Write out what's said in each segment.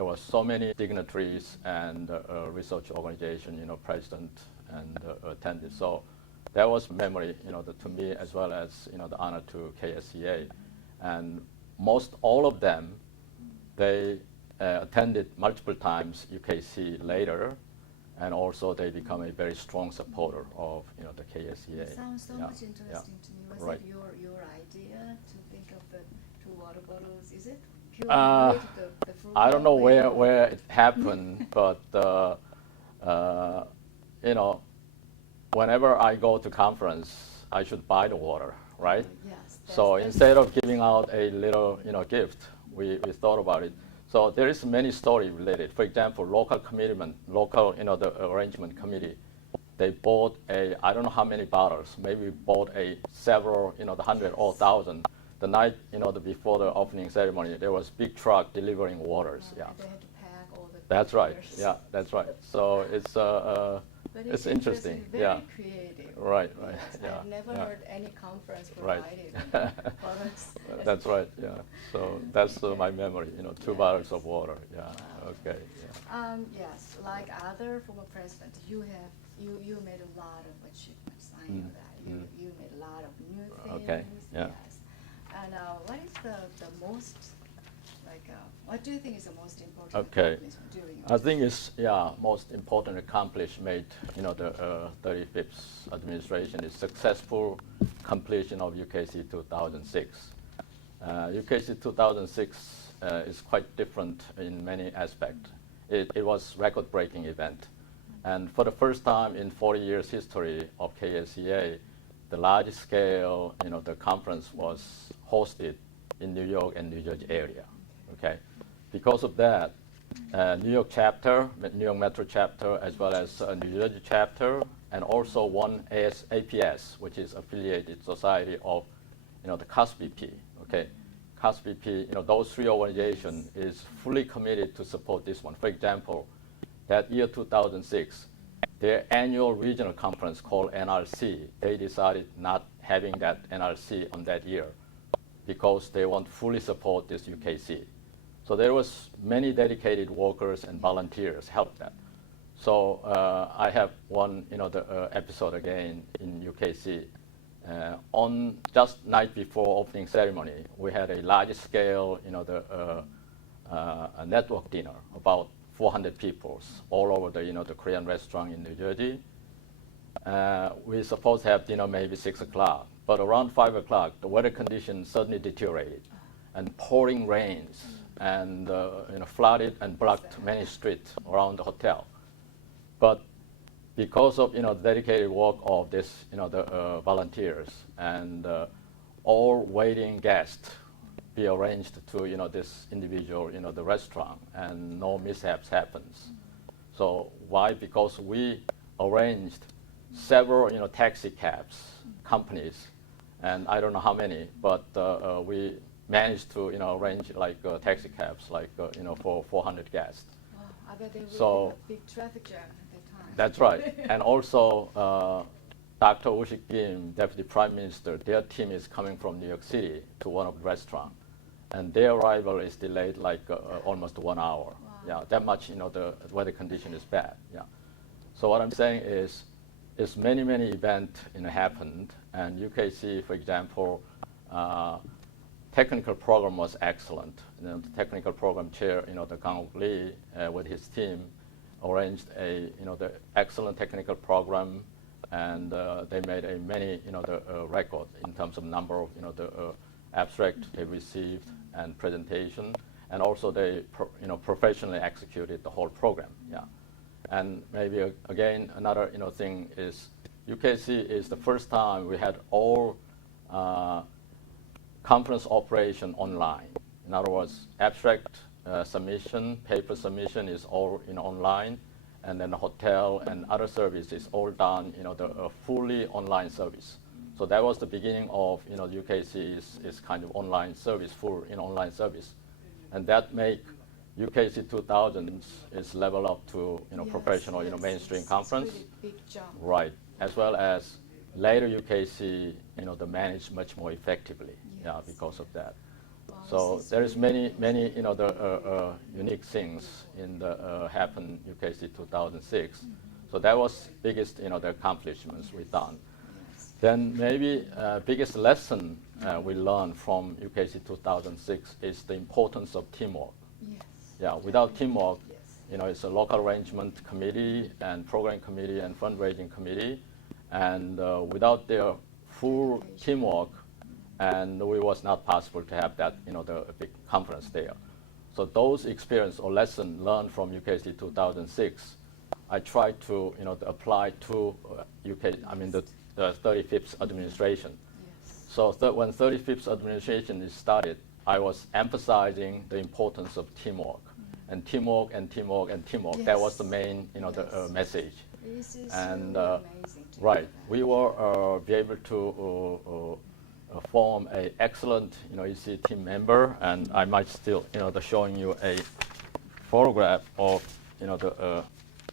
there were so many dignitaries and research organization, president and attended. So that was memory, to me as well as, the honor to KSEA. And most all of them, they attended multiple times UKC later, and also they become a very strong supporter of, the KSEA. It sounds so much interesting to me. Was it your idea to think of the two water bottles? Is it purely related to the fruit? I don't know where it happened, but whenever I go to conference, I should buy the water, right? Yes. So instead of giving out a little, gift, we thought about it. So there is many story related. For example, the arrangement committee, they bought I don't know how many bottles, maybe bought several, the 100 or 1,000. The night, before the opening ceremony, there was big truck delivering waters. Yeah. And they had to pack all the. That's right. waters. Yeah, that's right. So it's interesting. Very yeah. creative. Right. Yes, Yeah. I've never heard any conference Right. provided products. That's right. Yeah. So that's my memory. 2 bottles of water. Yeah. Wow. Okay. Yeah. Yes, like other former presidents, you made a lot of achievements. I know that you made a lot of new things. Okay. Yeah. Yes. And what is the most what do you think is the most important Okay. accomplishment during your I think it's most important accomplishment the 35th administration is successful completion of UKC 2006. UKC 2006 is quite different in many aspects. It was record-breaking event, and for the first time in 40 years history of KSEA, the large scale the conference was hosted in New York and New Jersey area. Okay. Because of that, New York chapter, New York Metro chapter, as well as New Jersey chapter, and also one APS, which is affiliated society of, the KSBP. Okay, KSBP. Those 3 organizations is fully committed to support this one. For example, that year 2006, their annual regional conference called NRC, they decided not having that NRC on that year because they want to fully support this UKC. So there was many dedicated workers and volunteers helped that. So I have one, the episode again in UKC. On just night before opening ceremony, we had a large scale, a network dinner, about 400 people all over the Korean restaurant in New Jersey. We supposed to have dinner maybe 6 o'clock, but around 5 o'clock, the weather conditions suddenly deteriorated, and pouring rains and flooded and blocked many streets around the hotel. But because of the dedicated work of this the volunteers and all waiting guests be arranged to this individual the restaurant, and no mishaps happens. So why? Because we arranged several taxi cabs companies, and I don't know how many, but we managed to arrange taxi cabs for 400 guests. Wow, I bet there So- would be a big traffic jam at that time. That's right. And also Dr. Woo-Sik Kim, Deputy Prime Minister, their team is coming from New York City to one of the restaurants, and their arrival is delayed almost 1 hour. Wow. Yeah, that much the weather condition is bad. Yeah. So what I'm saying is many events happened, and UKC, for example, technical program was excellent. The technical program chair, the Kang Lee, with his team, arranged the excellent technical program, and they made many the record in terms of number of the abstract they received and presentation, and also they professionally executed the whole program. Yeah. And maybe again another thing is UKC is the first time we had all conference operation online. In other words, abstract submission, paper submission is all online, and then the hotel and other services all done the fully online service. So that was the beginning of UKC is kind of online service, full online service, and that make UKC 2000 is level up to Yes, professional yes, mainstream it's conference. Really big jump. Right, as well as later UKC, they manage much more effectively, Yes. because of that. Wow, So there is many, you know, the unique things in the happened UKC 2006. So that was biggest, you know, the accomplishments we done. Then maybe biggest lesson we learned from UKC 2006 is the importance of teamwork. Yes. Yeah, without teamwork, Yes. you know, it's a local arrangement committee and program committee and fundraising committee, and without their full teamwork, and it was not possible to have that, you know, the big conference there. So those experience or lesson learned from UKC 2006, I tried to, you know, to apply to UK. I mean the 35th administration. Yes. So when 35th administration is started, I was emphasizing the importance of teamwork, and teamwork and teamwork and teamwork. Yes. That was the main, you know, Yes. the message. This is And really amazing to right, hear that. we were be able to form a excellent, you know, EC team member, and I might still, you know, showing you a photograph of, you know, the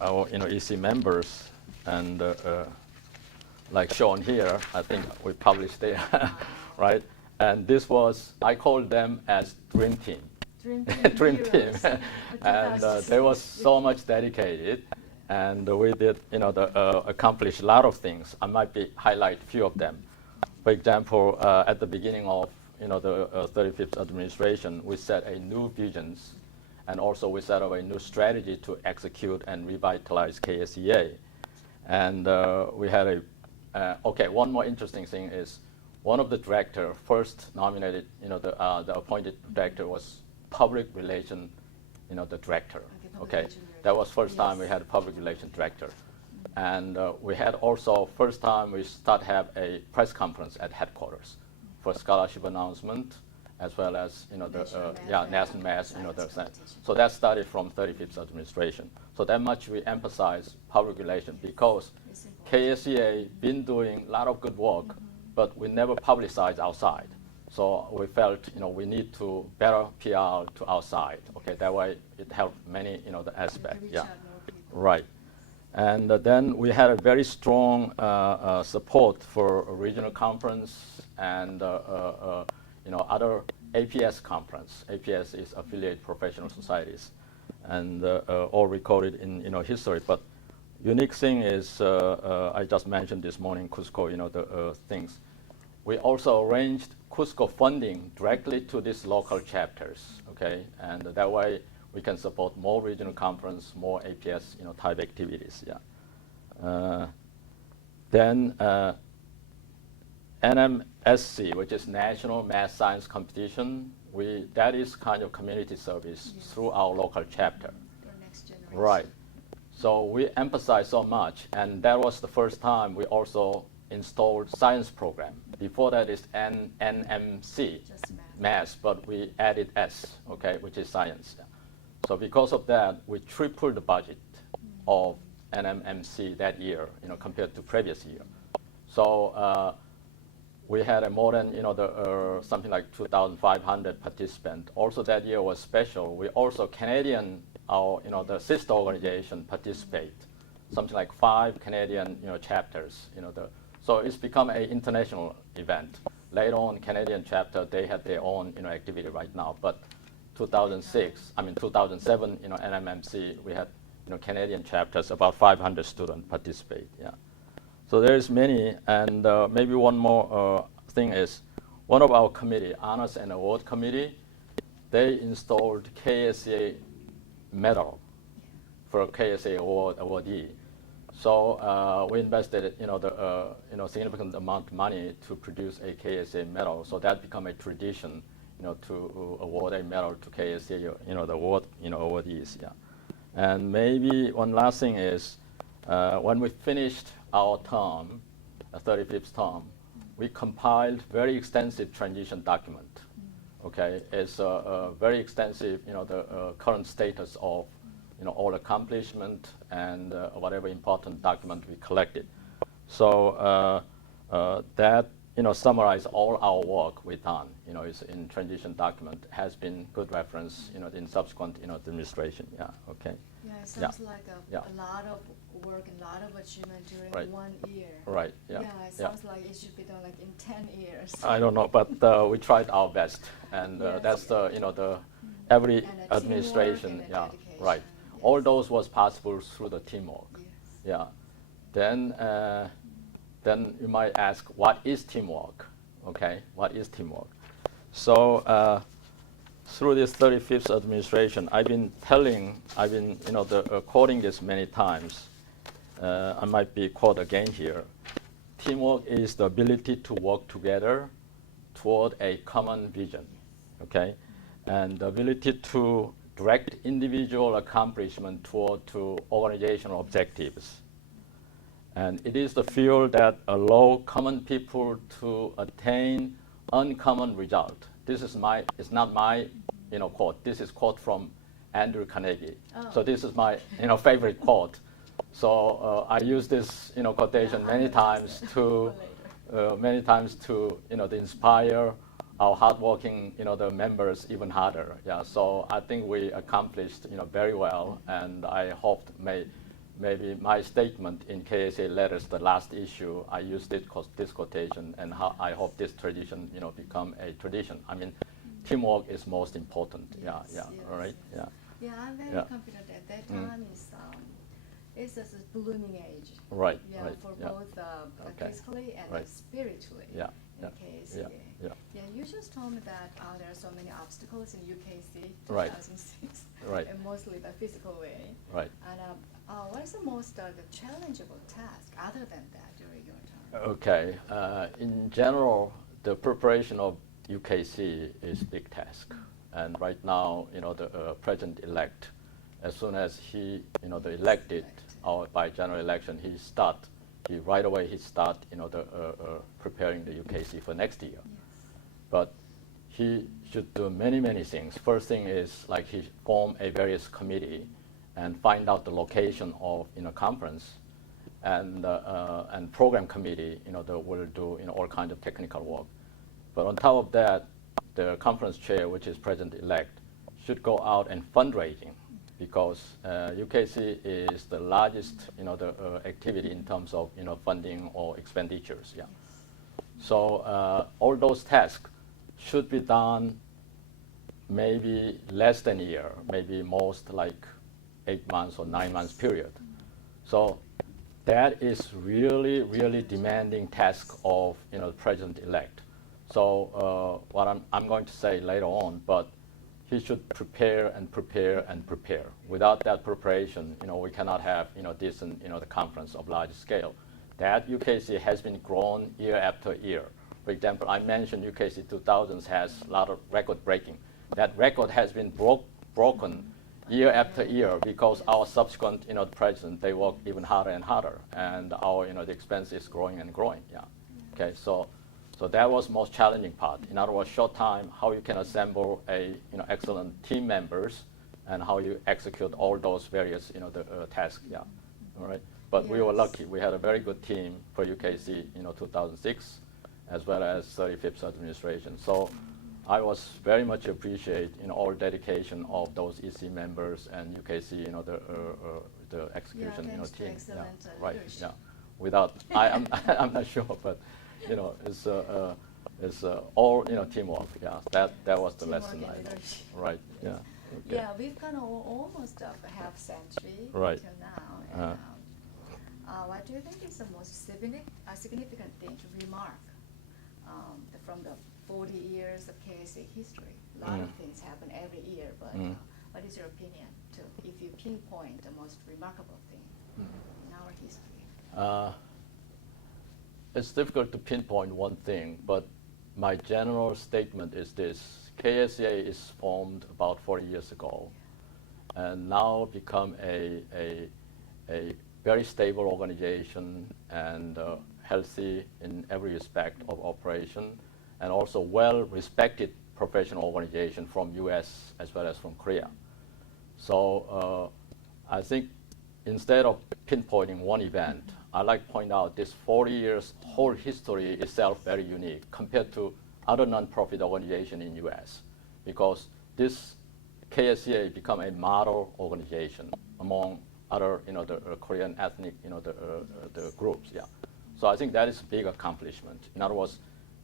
our, you know, EC members, and like shown here, I think we published there, right? And this was, I called them as Dream Team. Dream Team. Dream Team. Heroes. And they was so much dedicated, and we did, you know, accomplish a lot of things. I might highlight a few of them. For example, at the beginning of, you know, the 35th administration, we set a new visions, and also we set up a new strategy to execute and revitalize KSEA. And we had okay, one more interesting thing is one of the director first nominated, you know, the appointed director was public relation, you know, the director. Okay, that was first time we had a public relation director. And we had also first time we start have a press conference at headquarters for scholarship announcement, as well as, you know, the national mass, you know, so that started from 35th administration. So that much we emphasize public relation, because KSEA been doing a lot of good work, but we never publicize outside. So we felt, you know, we need to better PR to outside. Okay, that way it helped many, you know, the aspect. Yeah, right. And then we had a very strong support for a regional conference and you know, other APS conference. APS is Affiliate Professional Societies, and all recorded in, you know, history. But unique thing is I just mentioned this morning Cusco, you know, the things. We also arranged Cusco funding directly to these local chapters. Okay, and that way we can support more regional conference, more APS, you know, type activities. Yeah. Then NMSC, which is National Math Science Competition, that is kind of community service through our local chapter. Your next generation. Right. So we emphasize so much, and that was the first time we also installed science program. Before that is NMC, Just math, but we added S, okay, which is science. Yeah. So because of that, we tripled the budget of NMMC that year, you know, compared to previous year. So we had more than, you know, something like 2,500 participants. Also that year was special. We also Canadian, our, you know, the sister organization participate, something like 5 Canadian, you know, chapters, you know, so it's become an international event. Later on, Canadian chapter, they have their own, you know, activity right now, but 2007, you know, NMMC, we had, you know, Canadian chapters, about 500 students participate. Yeah. So there's many, and maybe one more thing is, one of our committee, Honors and Award Committee, they installed KSEA medal for KSEA awardee. So we invested, you know, you know, significant amount of money to produce a KSEA medal. So that become a tradition, you know, to award a medal to KSEA, you know, the award, you know, awardees. Yeah. And maybe one last thing is, when we finished our term, the 35th term, we compiled very extensive transition document. Okay, it's a very extensive, you know, the current status of, you know, all accomplishment and whatever important document we collected. So that summarize all our work we've done. It's in transition document, has been good reference, in subsequent, administration. Yeah. Okay. Yeah, it sounds like Yeah. a lot of work and a lot of achievement during Right. 1 year. Right. Yeah. Yeah, it sounds like it should be done like in 10 years. I don't know, but we tried our best, and Yes. that's the every And the teamwork administration. and the Yeah. dedication, Right. yes. All those was possible through the teamwork. Yes. Yeah. Then you might ask, what is teamwork? Okay, what is teamwork? So through this 35th administration, I've been quoting this many times. I might be quote again here. Teamwork is the ability to work together toward a common vision, okay? And the ability to direct individual accomplishment toward to organizational objectives. And it is the field that allow common people to attain uncommon result. It's not my, quote. This is quote from Andrew Carnegie. Oh. So this is my, favorite quote. So I use this, quotation many times to inspire our hardworking, the members even harder. Yeah. So I think we accomplished, very well, and I hoped maybe my statement in KSEA letters, the last issue, I used this quotation, and I hope this tradition, become a tradition. I mean, teamwork is most important. Yes, yeah. yes, All right. yes. Yeah. Yeah, I'm very Yeah. confident at that time it's just a blooming age. Right. Yeah, Right. for yeah. both Okay. physically and Right. spiritually. Yeah. In Yeah. KSEA. Yeah. Yeah. Yeah, you just told me that there are so many obstacles in UKC Right. 2006, Right. and mostly the physical way. Right. And what is the most the challengeable task other than that during your term? Okay. In general, the preparation of UKC is big task, and right now, the president-elect, as soon as he, the elected, or by general election, he right away start, preparing the UKC for next year. Yes. But he should do many things. First thing is like he form a various committee and find out the location of conference, and program committee that will do all kinds of technical work. But on top of that, the conference chair, which is president-elect, should go out and fundraising, because UKC is the largest activity in terms of funding or expenditures. Yeah. So all those tasks should be done maybe less than a year, maybe most like 8 months or 9 months period. So that is really demanding task of the president-elect. So what I'm going to say later on, but he should prepare and prepare and prepare. Without that preparation, we cannot have decent the conference of large scale. That UKC has been grown year after year. For example, I mentioned UKC 2000 has a lot of record breaking. That record has been broken year after year because our subsequent president, they work even harder and harder, and our the expense is growing and growing. Yeah. Okay. So that was most challenging part. In other words, short time, how you can assemble a excellent team members, and how you execute all those various the tasks. Yeah. All right. But we were Yes. lucky. We had a very good team for UKC 2006, as well as 35th administration. So I was very much appreciate all dedication of those EC members and UKC the execution thanks to team. excellent Right. leadership. Yeah. Without I'm not sure, but it's all teamwork. Yeah. That was the Teamwork lesson and I learned. leadership. Right. Yeah. Okay. Yeah, we've gone almost a half century Right. till now. And, what do you think is the most significant thing to remark from the 40 years of KSEA history? A lot of things happen every year, but what is your opinion too, if you pinpoint the most remarkable thing in our history? It's difficult to pinpoint one thing, but my general statement is this: KSEA is formed about 40 years ago, and now become a very stable organization, and healthy in every respect of operation, and also well-respected professional organization from U.S. as well as from Korea. So I think instead of pinpointing one event, I like to point out this 40 years whole history itself very unique compared to other nonprofit organization in U.S. because this KSEA become a model organization among other, the Korean ethnic, the groups. Yeah. So I think that is a big accomplishment. In other words,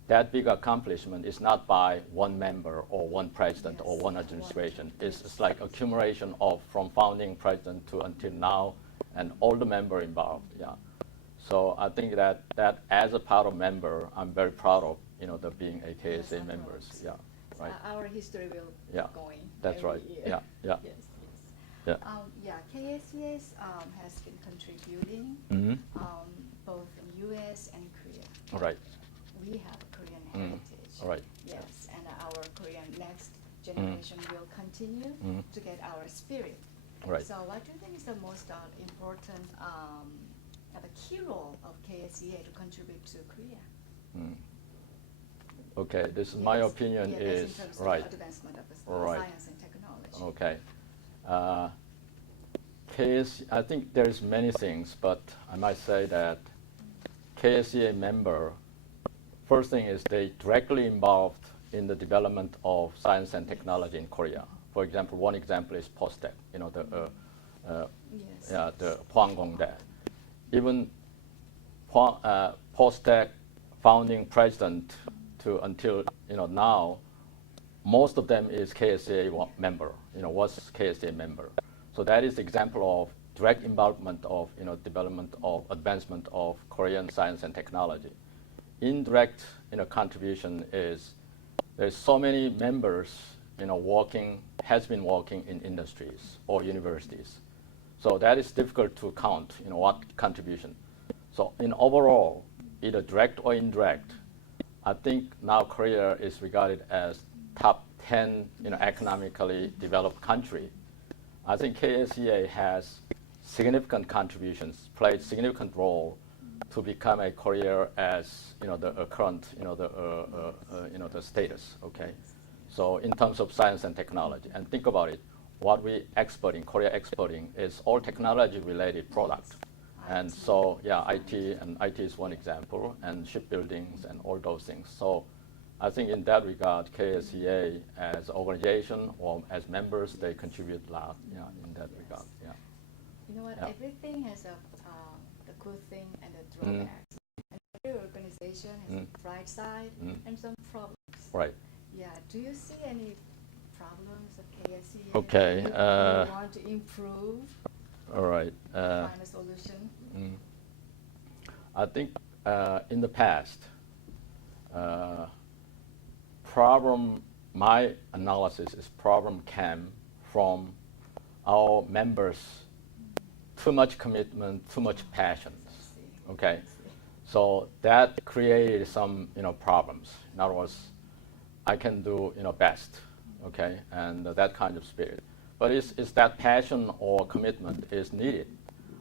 that big accomplishment is not by one member or one president or one administration. It's like accumulation of from founding president to until now, and all the member involved. Yeah. So I think that as a part of member, I'm very proud of the being a KSA members. Yeah. Right. Our history will keep going. That's every right. year. Yeah. Yeah. Yes. Yeah. KSEA has been contributing both in U.S. and Korea. All right. We have Korean heritage. All right. Yes, and our Korean next generation will continue to get our spirit. Right. So what do you think is the most important, the key role of KSEA to contribute to Korea? Okay, this is my opinion is in terms right. of advancement of science and technology. Okay. I think there is many things, but I might say that KSEA member, first thing is they directly involved in the development of science and technology in Korea. For example, one example is POSTEC, the Hwangongdae. Even POSTEC founding president to until now, most of them is KSEA member, was KSEA member. So that is example of direct involvement of development of advancement of Korean science and technology. Indirect contribution is there's so many members has been working in industries or universities. So that is difficult to count what contribution. So in overall, either direct or indirect, I think now Korea is regarded as top 10 economically developed country. I think KSEA has significant contributions, played significant role to become a Korea as the current the status. Okay, so in terms of science and technology, and think about it, what we exporting, Korea exporting is all technology related product, and so IT is one example, and shipbuildings and all those things. So I think in that regard, KSEA as organization or as members, they contribute a lot. In that regard. Yeah. You know what? Yeah. Everything has the good thing and the drawbacks. And every organization has a bright side and some problems. Right. Yeah. Do you see any problems of KSEA? Okay. You want to improve? All right. Find a solution. I think in the past, my analysis is problem came from our members too much commitment, too much passion. Okay, so that created some problems. In other words, I can do best. Okay, and that kind of spirit. But it's that passion or commitment is needed.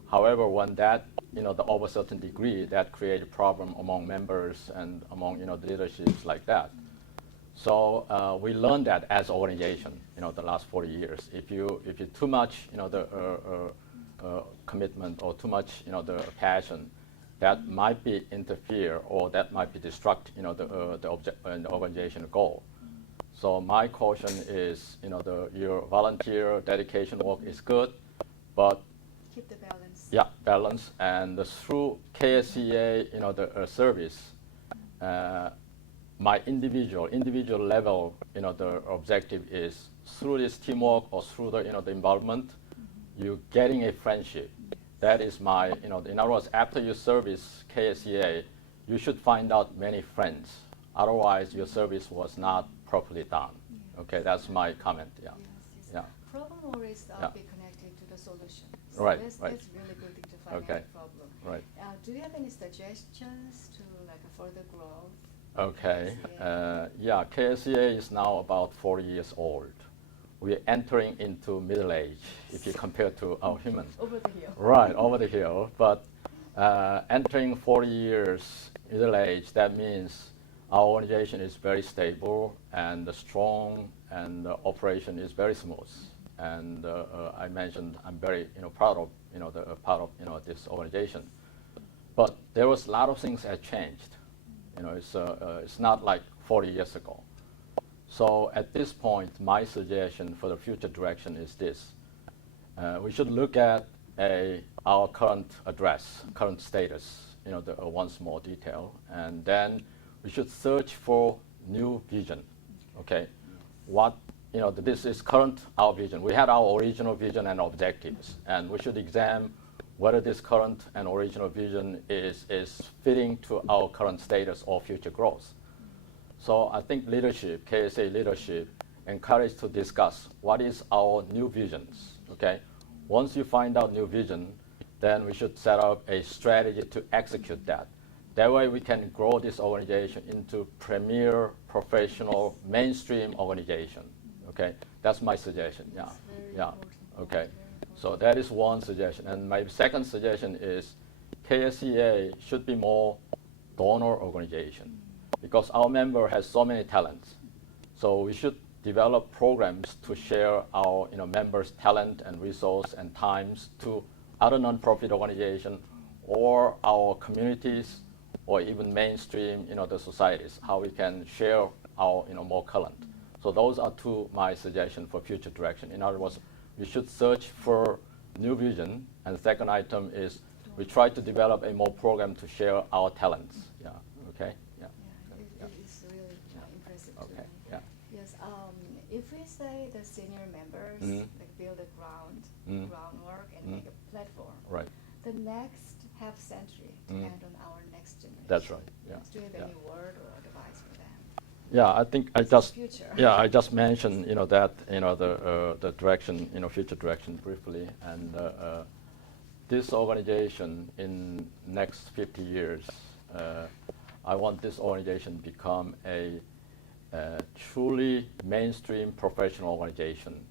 However, when that the over a certain degree, that create a problem among members and among the leaderships like that. So we learned that as organization, the last 40 years. If you too much, the commitment or too much, the passion, that might be interfere or that might be destruct, the organizational goal. So my caution is, your volunteer dedication work is good, but keep the balance. Yeah, balance, and through KSEA, the service. My individual level, the objective is through this teamwork or through the involvement, you getting a friendship. That is my, in other words, after you service KSEA, you should find out many friends. Otherwise, your service was not properly done. Okay, that's my comment. Yeah. Yes. Yeah. Problem always be connected to the solution. So Right. That's really good thing to find out the problem. Right. Do you have any suggestions to like a further growth? Okay. KSEA? KSEA is now about 40 years old. We're entering into middle age if you compare to our human. Over the hill. Right, over the hill. But entering 40 years middle age, that means our organization is very stable and strong, and the operation is very smooth. And I mentioned I'm very proud of the part of this organization. But there was a lot of things that changed. It's not like 40 years ago. So at this point, my suggestion for the future direction is this. We should look at our current address, current status, once more detail, and then we should search for new vision. Okay, this is current our vision. We had our original vision and objectives, and we should examine whether this current and original vision is fitting to our current status or future growth. So I think leadership, KSEA leadership, encouraged to discuss what is our new visions. Okay, once you find out new vision, then we should set up a strategy to execute that. That way we can grow this organization into premier, professional, mainstream organization. Okay, that's my suggestion. Yeah, yeah. Okay, so that is one suggestion. And my second suggestion is KSEA should be more donor organization because our member has so many talents. So we should develop programs to share our members' talent and resource and times to other nonprofit organizations or our communities or even mainstream the societies, how we can share our more talent. So those are my suggestions for future direction. In other words, we should search for new vision, and the second item is we try to develop a more program to share our talents. Yeah. Okay. Yeah. It is really impressive. Okay. To Yeah. Yes. If we say the senior members build a groundwork and make a platform, Right. the next half century depend on our next generation. That's right. Yeah. Do you have any word or advice for them? Yeah, I think Future. I just mentioned that the direction future direction briefly, and this organization in next 50 years, I want this organization to become a truly mainstream professional organization,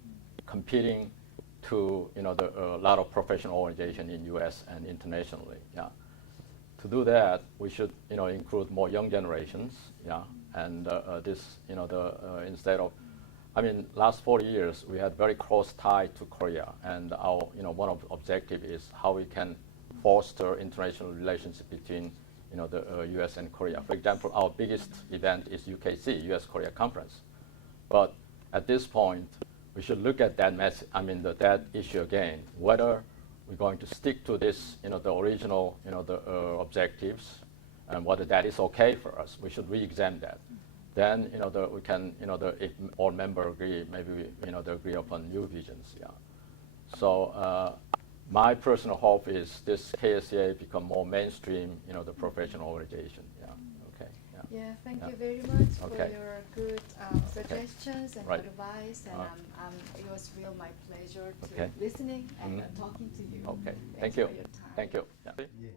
competing to a lot of professional organizations in U.S. and internationally. Yeah. To do that, we should include more young generations. Yeah. And instead of, last 40 years we had very close tie to Korea, and our one of the objective is how we can foster international relations between the U.S. and Korea. For example, our biggest event is UKC, U.S. Korea Conference. But at this point, we should look at that that issue again, whether we're going to stick to this, the original, objectives, and whether that is okay for us. We should re-examine that. Then, we can, if all members agree, maybe they agree upon new visions. Yeah. So my personal hope is this KSEA become more mainstream, the professional organization. Yeah. Okay. Yeah. Yeah. Thank you very much for Okay. your good suggestions and Right. advice. And it was real my pleasure to Okay. listening and talking to you. Okay. Thanks Thank you. for your time. Thank you. Yeah. Yeah.